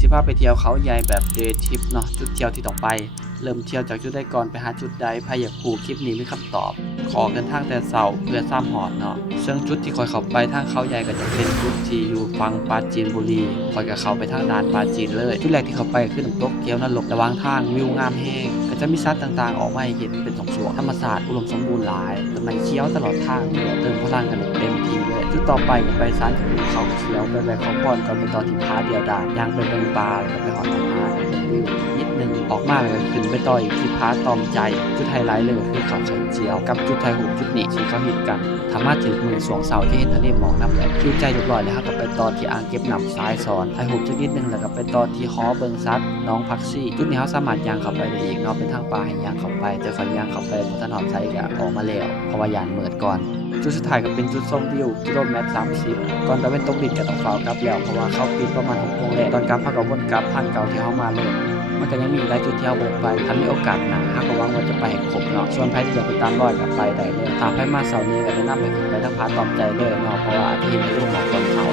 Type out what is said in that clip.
สิพาไปเที่ยวเขาใหญ่แบบเดย์ทริปเนาะจุดเที่ยวที่ต้องไปเริ่มเที่ยวจากจุดใดก่อนไปหาจุดใดใครอยากรู้คลิปนี้มีคำตอบขอกันทางแต่เช้าเพื่อซ้ำหอดเนาะซึ่งจุดที่คอยเข้าไปทางเขาใหญ่ก็จะเป็นจุดที่อยู่ฝั่งปราจีนบุรีคอยก็เข้าไปทางด่านปราจีนเลยจุดแรกที่เข้าไปคือน้ำตกเกี๊ยวนรกระหว่างทางวิวงามแฮงก็จะมีสัตว์ต่างๆออกมาให้เห็นเป็นสวนธรรมชาติอุดมสมบูรณ์หลายต้นไม้เขียวตลอดทางเลยเติมพลังกันเต็มที่เลยจุดต่อไปก็ไปศาลภูเขาเขียวไปแวะขอพรก่อนไปต่อที่ผาเดียวดายย่างไปเบิ่งปลาแล้วก็ไปหอดน้ำผาวิวนิดนึงออกมาเลยก็ขึ้นไปต่ออีกที่ผาตอมใจจุดไฮไลท์เลยคือเขาไข่เจียวกับจุดไทยหูจุดนี้ที่เขาฮิตกันถ้ามาถึงมือสวงเสาที่เห็นทะเลหมอกน้ำแบบคิวใจเรียบร้อยเลยครับก็ไปต่อที่อ่างเก็บน้ำสายสอนไทยหูจุดนิดนึงแล้วก็ไปต่อที่หอเบิงซัดน้องพักซี่จุดนี้เขาสามารถย่างเข้าไปได้อีกเนาะเป็นทางป่าให้ย่างเข้าไปแต่ฝันย่างเข้าไปบนถนนไทยก็ออกมาแล้วเพราะว่ายานเมิดก่อนจุดสุดท้ายก็เป็นจุดชมวิวกิโลเมตร30ก่อนตะเวนตกดินก็ต้องฝ้าวกลับแล้วเพราะว่าเขาปิดประมาณ6 โมงแล้วตอนกลับพักกับวนกลับทางเก่าที่เขามาเลยมันก็ยังมีหลายจุดที่เราบ่ได้ไปถ้ามีโอกาสหน้าก็หวังว่าจะไปให้ครบเนาะส่วนใครที่อยากไปตามรอยก็ไปได้เลยถ้าใครมาเสาร์นี้ก็แนะนำให้ขึ้นไปทางผาตอมใจเลยเนาะเพราะว่าที่เห็นทะเลหมอกตอนเช้า